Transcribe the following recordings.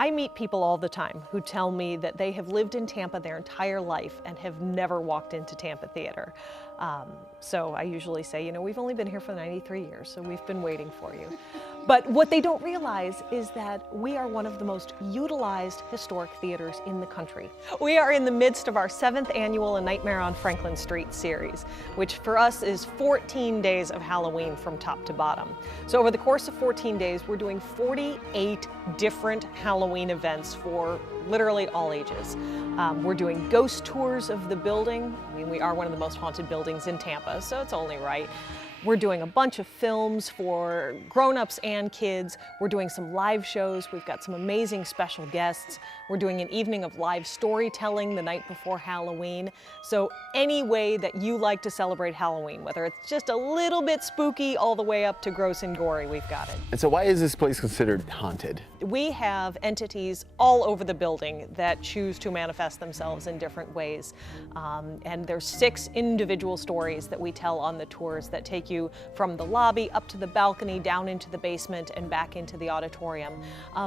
I meet people all the time who tell me that they have lived in Tampa their entire life and have never walked into Tampa Theatre. So I usually say, you know, we've only been here for 93 years, so we've been waiting for you. But what they don't realize is that we are one of the most utilized historic theaters in the country. We are in the midst of our 7th annual A Nightmare on Franklin Street series, which for us is 14 days of Halloween from top to bottom. So over the course of 14 days, we're doing 48 different Halloween events for literally all ages. We're doing ghost tours of the building. I mean, we are one of the most haunted buildings in Tampa, so it's only right. We're doing a bunch of films for grown-ups and kids. We're doing some live shows. We've got some amazing special guests. We're doing an evening of live storytelling the night before Halloween. So any way that you like to celebrate Halloween, whether it's just a little bit spooky all the way up to gross and gory, we've got it. And so why is this place considered haunted? We have entities all over the building that choose to manifest themselves in different ways. And there's 6 individual stories that we tell on the tours that take you from the lobby up to the balcony, down into the basement, and back into the auditorium.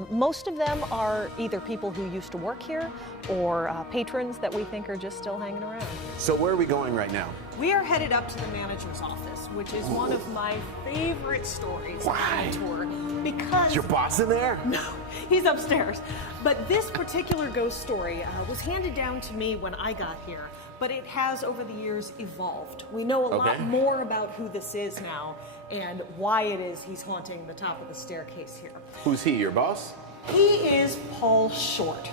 Most of them are either people who used to work here or patrons that we think are just still hanging around. So where are we going right now? We are headed up to the manager's office, which is one of my favorite stories on the tour. Because is your boss in there? No, he's upstairs. But this particular ghost story was handed down to me when I got here, but it has over the years evolved. We know a lot more about who this is now and why it is he's haunting the top of the staircase here. Who's he, your boss? He is Paul Short.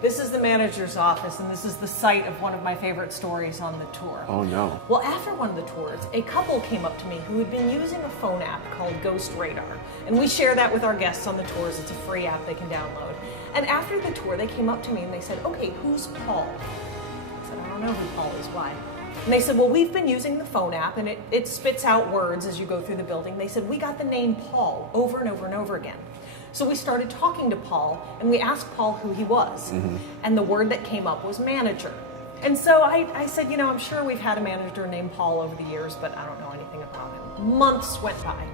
This is the manager's office, and this is the site of one of my favorite stories on the tour. Oh no. Well, after one of the tours, a couple came up to me who had been using a phone app called Ghost Radar. And we share that with our guests on the tours. It's a free app they can download. And after the tour, they came up to me and they said, okay, who's Paul? I said, I don't know who Paul is, why? And they said, well, we've been using the phone app, and it spits out words as you go through the building. They said, we got the name Paul over and over and over again. So we started talking to Paul, and we asked Paul who he was. And the word that came up was manager. And so I said, you know, I'm sure we've had a manager named Paul over the years, but I don't know anything about him. Months went by.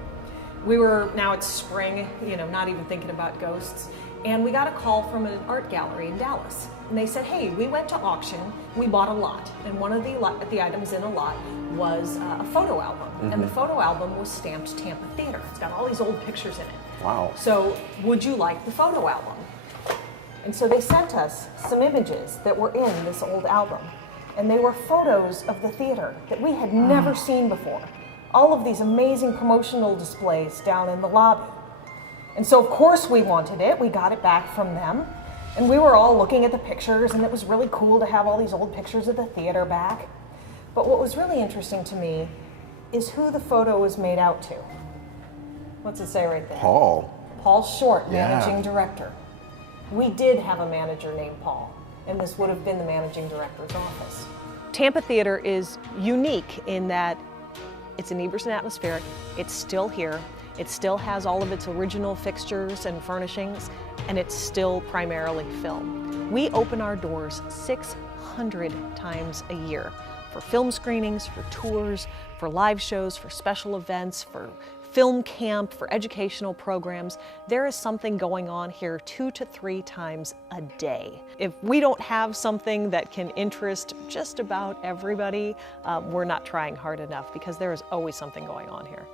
Now it's spring, you know, not even thinking about ghosts. And we got a call from an art gallery in Dallas. And they said, hey, we went to auction, we bought a lot. And one of the items in a lot was a photo album. And the photo album was stamped Tampa Theatre. It's got all these old pictures in it. Wow. So would you like the photo album? And so they sent us some images that were in this old album. And they were photos of the theater that we had never seen before. All of these amazing promotional displays down in the lobby. And so of course we wanted it. We got it back from them. And we were all looking at the pictures, and it was really cool to have all these old pictures of the theater back. But what was really interesting to me is who the photo was made out to. What's it say right there? Paul. Paul Short, managing director. We did have a manager named Paul, and this would have been the managing director's office. Tampa Theatre is unique in that it's an Eberson atmospheric, it's still here, it still has all of its original fixtures and furnishings, and it's still primarily film. We open our doors 600 times a year for film screenings, for tours, for live shows, for special events, for film camp, for educational programs. There is something going on here 2 to 3 times a day. If we don't have something that can interest just about everybody, we're not trying hard enough, because there is always something going on here.